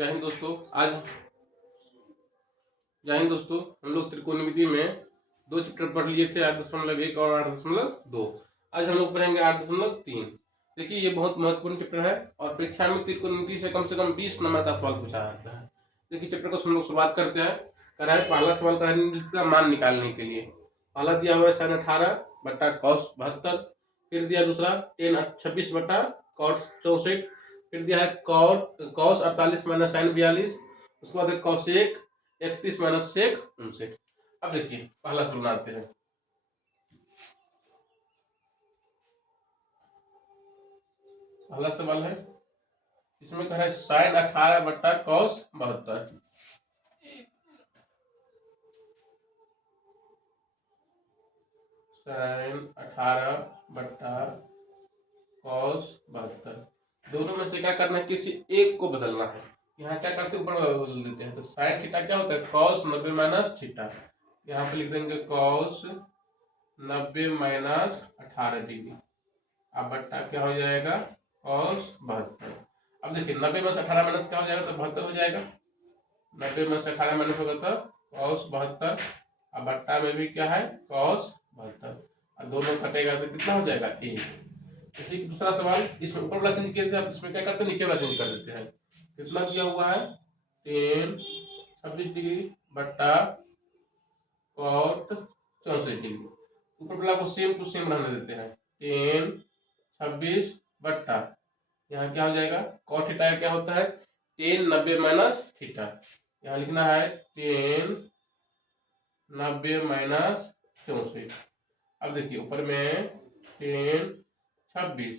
जय हिंद दोस्तों। हम लोग त्रिकोणमिति में 2 चैप्टर पढ़ लिए थे, 8.1 और 8.2। आज हम लोग पढ़ेंगे 8.3। देखिए ये बहुत महत्वपूर्ण चैप्टर है और परीक्षा में त्रिकोणमिति से कम 20 नंबर का सवाल पूछा जाता है। देखिए चैप्टर को हम लोग शुरुआत करते हैं। कह है पहला सवाल कह है का मान निकालने के लिए। पहला दिया हुआ है sin 18 बटा cos 72। फिर दिया दूसरा tan 26 बटा cos 64। फिर दिया है cos 48 माइनस sin 42। उसके बाद है cosec 31 माइनस sec 59। अब देखिए पहला सवाल बनाते हैं। पहला सवाल है, इसमें कह रहा है sin 18 बटा cos 72। sin 18 बटा cos 72 दोनों में से क्या करना है, किसी एक को बदलना है। यहाँ क्या करते हैं, ऊपर बदल देते हैं। तो साइन थीटा क्या होता है, cos 90 माइनस थीटा। यहाँ पे लिख देंगे cos 90 माइनस 18 डिग्री। अब बट्टा क्या हो जाएगा, cos 72। अब देखिए 90 में से 18 माइनस क्या हो जाएगा, तो 72 हो जाएगा। 90 में से 18 माइनस होगा तो cos 72। अब बट्टा में भी क्या है, cos 72। अब दोनों कटेगा तो कितना हो जाएगा, 1। इसी दूसरा सवाल, इसमें ऊपर वाला चेंज किया थे, अब इसमें क्या करते हैं, नीचे वाला चेंज कर देते हैं। कितना दिया हुआ है, tan 26 डिग्री बट्टा cot 64 डिग्री। ऊपर वाला को सेम टू सेम रहने देते हैं। tan 26 बट्टा, यहाँ क्या हो जाएगा, cot थीटा क्या होता है, tan 90 माइनस थीटा। यहाँ लिखना है tan 90 माइनस 64। अब देखिए ऊपर में tan 26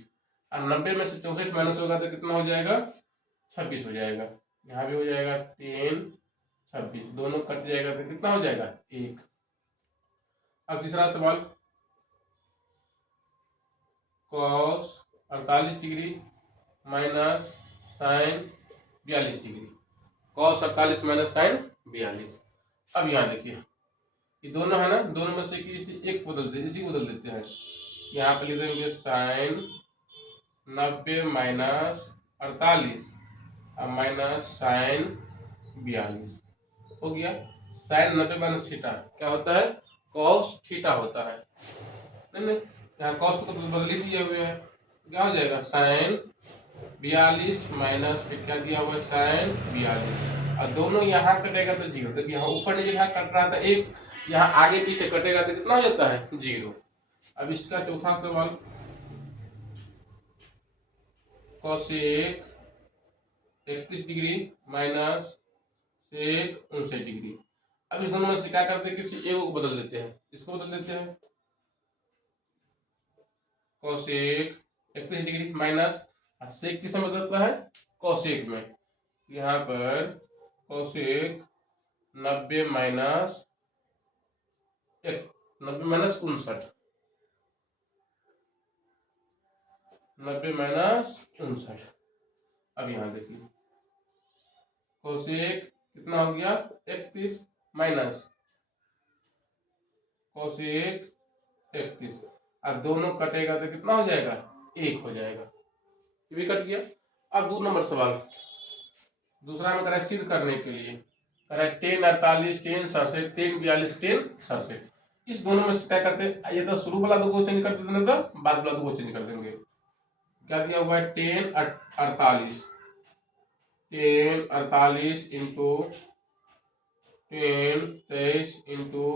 और 90 में से 64 माइनस होगा तो कितना हो जाएगा, 26 हो जाएगा। यहाँ भी हो जाएगा tan 26, दोनों कट जाएगा तो कितना हो जाएगा, 1। अब तीसरा सवाल, cos 48 degree minus sin 42 degree. cos 48 minus sin 42। अब यहाँ देखिए ये दोनों है ना, दोनों में से किसी एक बदल देते हैं। यहाँ पे लिख देंगे sin 90 माइनस 48 और माइनस sin 42 हो गया। sin 90 माइनस थीटा क्या होता है, cos थीटा होता है। नहीं यहाँ cos को तो बदल ही दिए हुए है, क्या हो जाएगा sin 42 माइनस फिर क्या दिया हुआ है sin 42। और दोनों यहाँ कटेगा तो 0। देखिए यहाँ ऊपर नीचे यहाँ कट रहा था 1, यहाँ आगे पीछे कटेगा तो कितना हो जाता है, 0। अब इसका चौथा सवाल, cosec 31 degree minus sec 59 degree. अब इस दोनों में से क्या करते हैं, किसी एक को बदल देते हैं। इसको बदल देते हैं, cosec 31 डिग्री माइनस sec किस में बदलता है, cosec में। यहाँ पर cosec 90 माइनस 59। 90 माइनस 59। अब यहाँ देखिए cosec कितना हो गया, 31 माइनस cosec 31 और दोनों कटेगा तो कितना हो जाएगा, 1 हो जाएगा। ये भी कट गया। अब 2 नंबर सवाल, दूसरा में करा सिद्ध करने के लिए, करा tan 48 tan 67 tan 42 tan 67। इस दोनों में से क्या करते हैं, ये तो शुरू वाला 2 को चेंज कर देंगे तो बाद वाला 2 को चेंज कर देंगे। क्या दिया हुआ है, tan 48 into tan 23 into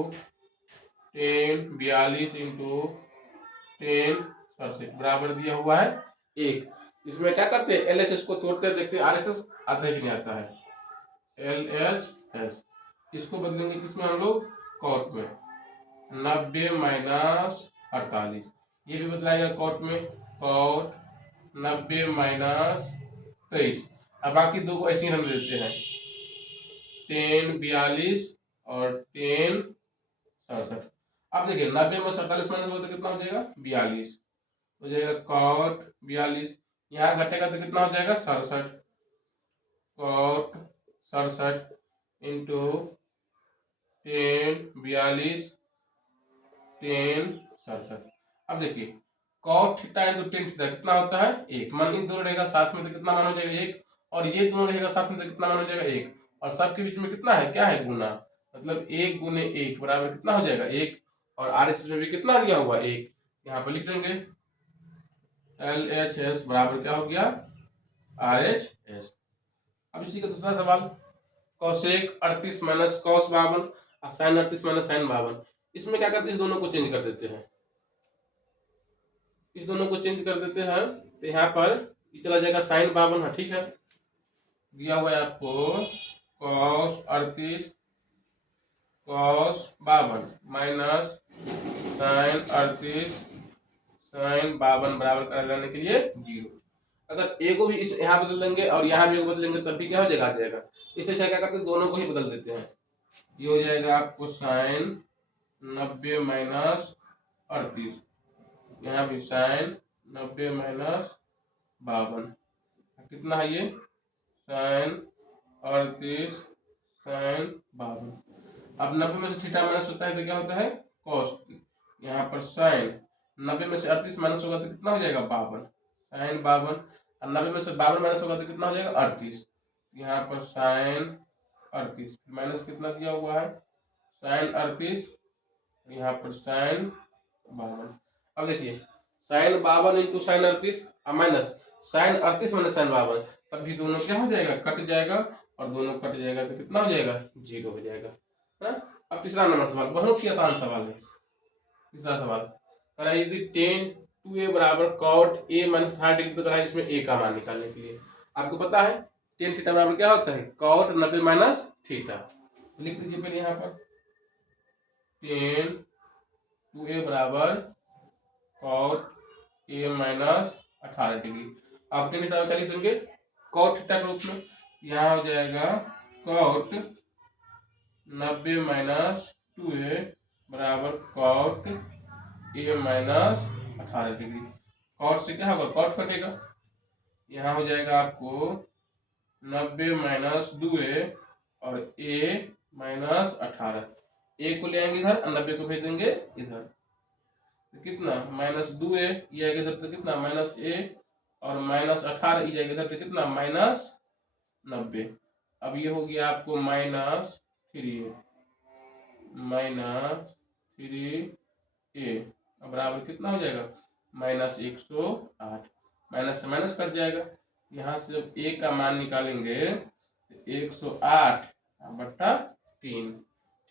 tan 42 into tan 67 बराबर दिया हुआ है 1। इसमें क्या करते हैं, LHS को तोड़ते हैं, देखते हैं RHS आता है कि नहीं आता है। LHS इसको बदलेंगे किसमें हम लोग, cot में। 90 माइनस 48 ये भी बदलाएगा cot में, cot 90 माइनस 23। अब बाकी 2 को ऐसे ही रहने देते हैं, tan 42 और tan 67। अब देखिए 90 में 47 माइनस होगा तो कितना हो जाएगा, 42 हो जाएगा। cot 42 यहाँ घटेगा तो कितना हो जाएगा, 67। cot 67 into tan 42 tan 67। अब देखिए cot theta into tan theta कितना होता है, 1। मान इन दोनों रहेगा साथ में तो कितना मान हो जाएगा, 1। और ये दोनों रहेगा साथ में तो कितना मान हो जाएगा 1, और सबके बीच में कितना है, क्या है, गुना, मतलब 1 गुने 1 बराबर कितना हो जाएगा 1, और RHS में भी कितना दिया हुआ 1, यहाँ पर लिख देंगे LHS बराबर क्या हो गया RHS। अब इसी का दूसरा सवाल, कौशेक 38 माइनस कौस 52 और साइन 38 माइनस साइन 52, इसमें क्या करते हैं, इस दोनों को चेंज कर देते हैं, इस दोनों को चेंज कर देते हैं, तो यहाँ पर ये चला जाएगा साइन 52 है, ठीक है, दिया हुआ है आपको cos 38 cos 52 minus sine 38 sine 52 बराबर कर लेने के लिए 0। अगर ए को भी इस यहाँ बदल देंगे और यहाँ भी बदल देंगे तब भी क्या हो जाएगा, आ जाएगा। इससे अच्छा क्या करते हैं, दोनों को ही बदल देते हैं, ये हो जाएगा आपको साइन 90 माइनस 38, यहाँ भी साइन 90 माइनस 52, कितना है ये साइन 38 साइन 52। अब 90 में से थीटा माइनस होता है तो क्या होता है कॉस, यहाँ पर साइन 90 में से 38 माइनस होगा तो कितना हो जाएगा 52 साइन 52, और 90 में से 52 माइनस होगा तो कितना हो जाएगा 38, यहाँ पर साइन 38 माइनस कितना दिया हुआ है साइन 38, यहाँ पर साइन 52। अब देखिए sine 52 into sine 38 minus sine 38 minus sine 52, तब भी दोनों क्या हो जाएगा, कट जाएगा, और दोनों कट जाएगा तो कितना हो जाएगा 0 हो जाएगा, है। अब तीसरा नंबर सवाल बहुत ही आसान सवाल है। तीसरा सवाल करा यदि टेन 2a बराबर कॉट a माइनस 60 डिग्री, तो करा इसमें a का मान निकालने के लिए आपको पता है टेन थीटा बराबर क्या होता है कॉट 90 माइनस थीटा, लिख दीजिए पहले यहाँ पर टेन 2a बराबर कॉट a माइनस 18 डिग्री। आप टेन थीटा क्या लिख देंगे कॉट थीटा के रूप में, यहाँ हो जाएगा कॉट 90 माइनस 2a बराबर cot a minus 18 degree. Cot से क्या होगा कॉट कटेगा, यहाँ हो जाएगा आपको 90 माइनस 2a और a माइनस 18, a को ले आएंगे इधर और 90 को भेज देंगे इधर, तो कितना माइनस 2a ये आएगा इधर तो कितना माइनस a, और माइनस 18 ये जाएगा इधर तो कितना माइनस 90। अब ये हो गया आपको माइनस 3a बराबर कितना हो जाएगा माइनस 108, माइनस से माइनस कट जाएगा, यहाँ से जब a का मान निकालेंगे तो 108 बट्टा 3,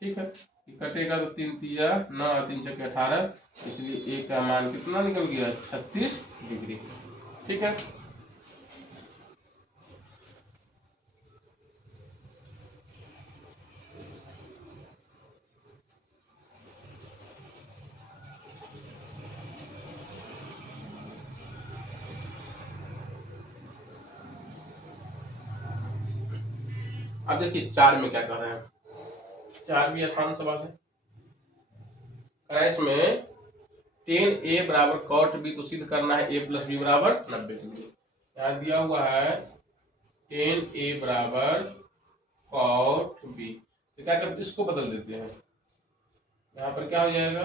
ठीक है, ये कटेगा तो 3 तिया 9 और 3 छक्के 18, इसलिए a का मान कितना निकल गया 36 डिग्री, ठीक है। अब देखिए 4 में क्या कर रहे हैं, 4 भी आसान सवाल है, इसमें 10a बराबर कॉट b, तो सिद्ध करना है a प्लस b बराबर 90 डिग्री। यहाँ दिया हुआ है 10a बराबर कॉट b, तो क्या करते इसको बदल देते हैं, यहाँ पर क्या हो जाएगा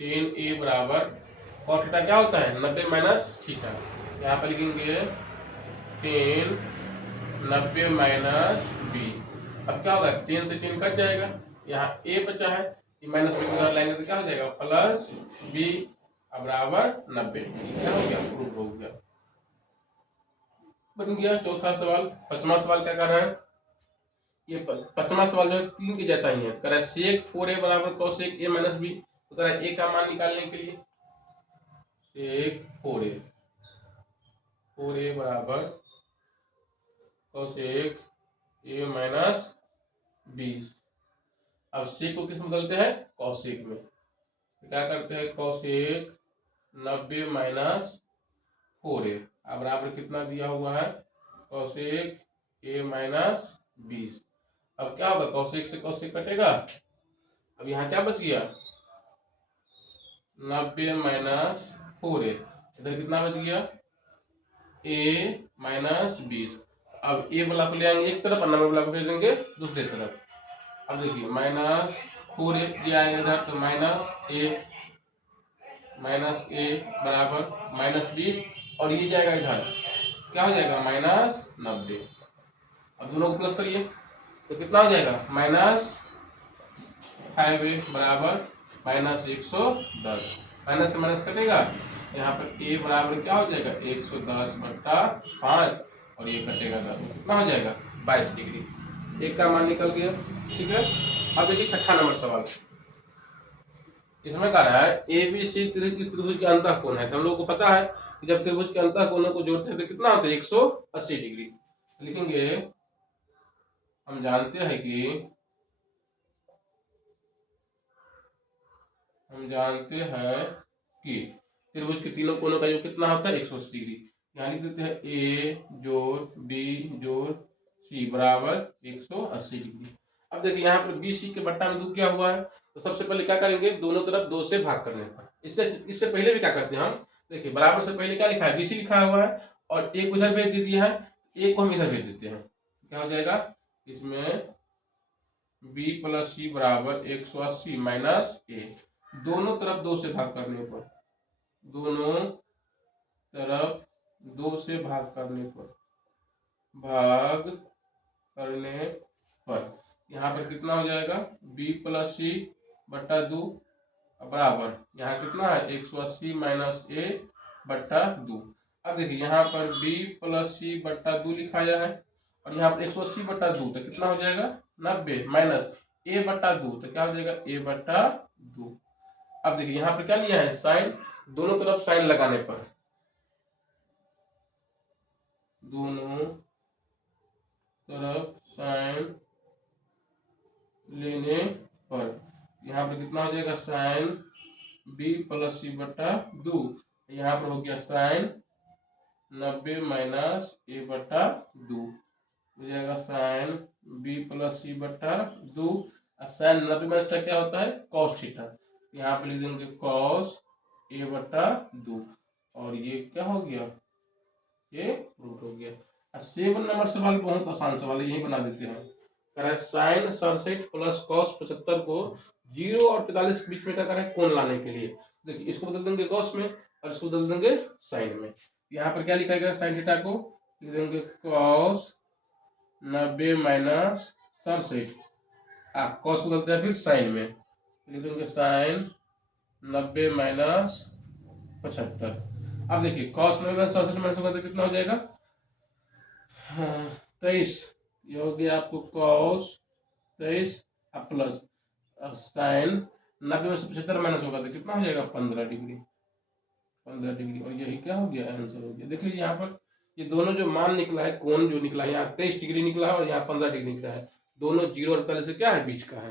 10a बराबर कॉट थीटा क्या होता है 90 माइनस थीटा, यहाँ पर लिखेंगे 10 90 माइनस b। अब क्या होगा 10 से 10 कट जाएगा, यहाँ a बचा है, ये माइनस b को लाएंगे तो क्या हो जाएगा प्लस b बराबर 90, क्या हो गया प्रूफ हो गया, बन गया। चौथा सवाल, पांचवा सवाल क्या कर रहा है, ये पांचवा सवाल जो है 3 के जैसा ही है, कर रहा है सेक 4a बराबर कोसेक a माइनस b, तो कर रहा है a का मान निकालने के लिए सेक 4a बराबर कोसेक a माइनस 20। अब सेक को किस में बदलते हैं कौशिक में, तो क्या करते हैं कौशिक 90 माइनस 4a बराबर कितना दिया हुआ है कौशिक a माइनस 20। अब क्या होगा कौशिक से कौशिक कटेगा, अब यहाँ क्या बच गया 90 माइनस 4a, इधर कितना बच गया a माइनस 20। अब a वाला को ले आएंगे एक तरफ और 90 वाला को भेज देंगे दूसरी तरफ। अब देखिए माइनस 4a ले आएंगे इधर तो माइनस a बराबर माइनस 20, और ये जाएगा इधर क्या हो जाएगा -90। अब दोनों को प्लस करिए तो कितना हो जाएगा -5a बराबर -110। माइनस से माइनस कटेगा, यहाँ पर a बराबर क्या हो जाएगा 110/5 और ये कटेगा 10, कितना हो जाएगा 22 डिग्री। एक का मान निकल गया। ठीक है, अब देखिए छठा नंबर सवाल। इसमें कह रहा है ए बी सी त्रिभुज के अंतःकोण है। तो हम लोग को पता है कि जब त्रिभुज के अंतःकोणों को जोड़ते हैं तो कितना होता है 180 डिग्री। लिखेंगे हम जानते हैं कि त्रिभुज के तीनों कोनों का योग कितना होता है 180 डिग्री। यहाँ लिख देते हैं ए जोड़ बी जोड़ सी बराबर 180 डिग्री। अब देखिए यहाँ पर बी सी के बट्टा में 2 क्या हुआ है, तो सबसे पहले क्या करेंगे दोनों तरफ 2 से भाग करने पर। इससे पहले भी क्या करते हैं हम, देखिए बराबर से पहले क्या लिखा है बीसी लिखा हुआ है और एक उधर भेज दे दिया है, एक को हम इधर भेज देते हैं। क्या हो जाएगा इसमें b प्लस सी बराबर 180 माइनस ए। दोनों तरफ 2 से भाग करने पर, दोनों तरफ 2 से भाग करने पर यहाँ पर कितना हो जाएगा b प्लस सी बट्टा 2 बराबर यहाँ कितना है 180 माइनस ए बट्टा 2। अब देखिए यहाँ पर b प्लस सी बट्टा 2 लिखाया है और यहाँ पर 180 बट्टा 2 तो कितना हो जाएगा 90 माइनस ए बट्टा 2 तो क्या हो जाएगा ए बट्टा 2। अब देखिए यहाँ पर क्या लिया है साइन, दोनों तरफ साइन लगाने पर, दोनों तरफ साइन लेने पर यहाँ पर कितना हो जाएगा साइन b प्लस सी बट्टा 2, यहाँ पर हो गया साइन 90 माइनस ए बट्टा 2 हो जाएगा साइन b प्लस सी बट्टा 2। साइन 90 माइनस क्या होता है कॉस थीटा, यहाँ पे लिख देंगे कॉस ए बट्टा 2 और ये क्या हो गया ये रूट हो गया। 7 नंबर सवाल बहुत आसान सवाल है, यही बना देते हैं। कह रहा है साइन 67 प्लस कॉस 75 को 0 और 45 के बीच में क्या करें कोण लाने के लिए। देखिए इसको बदल देंगे कॉस में और इसको बदल देंगे साइन में। यहाँ पर क्या लिखा गया साइन थीटा को लिख देंगे कॉस 90 माइनस 67, कॉस बदलते हैं फिर साइन में लिख देंगे साइन 90 माइनस 75। अब देखिए कॉस 90 माइनस 67 माइनस होगा तो कितना हो जाएगा 23। ये हो गया आपको कॉस 23 प्लस साइन 90 में से 75 माइनस होगा तो कितना हो जाएगा 15 डिग्री। और यही क्या हो गया आंसर हो गया। देख लीजिए यहाँ पर ये दोनों जो मान निकला है कोण जो निकला है यहाँ 23 डिग्री निकला है और यहाँ 15 डिग्री निकला है, दोनों 0 और 45 से क्या है बीच का है।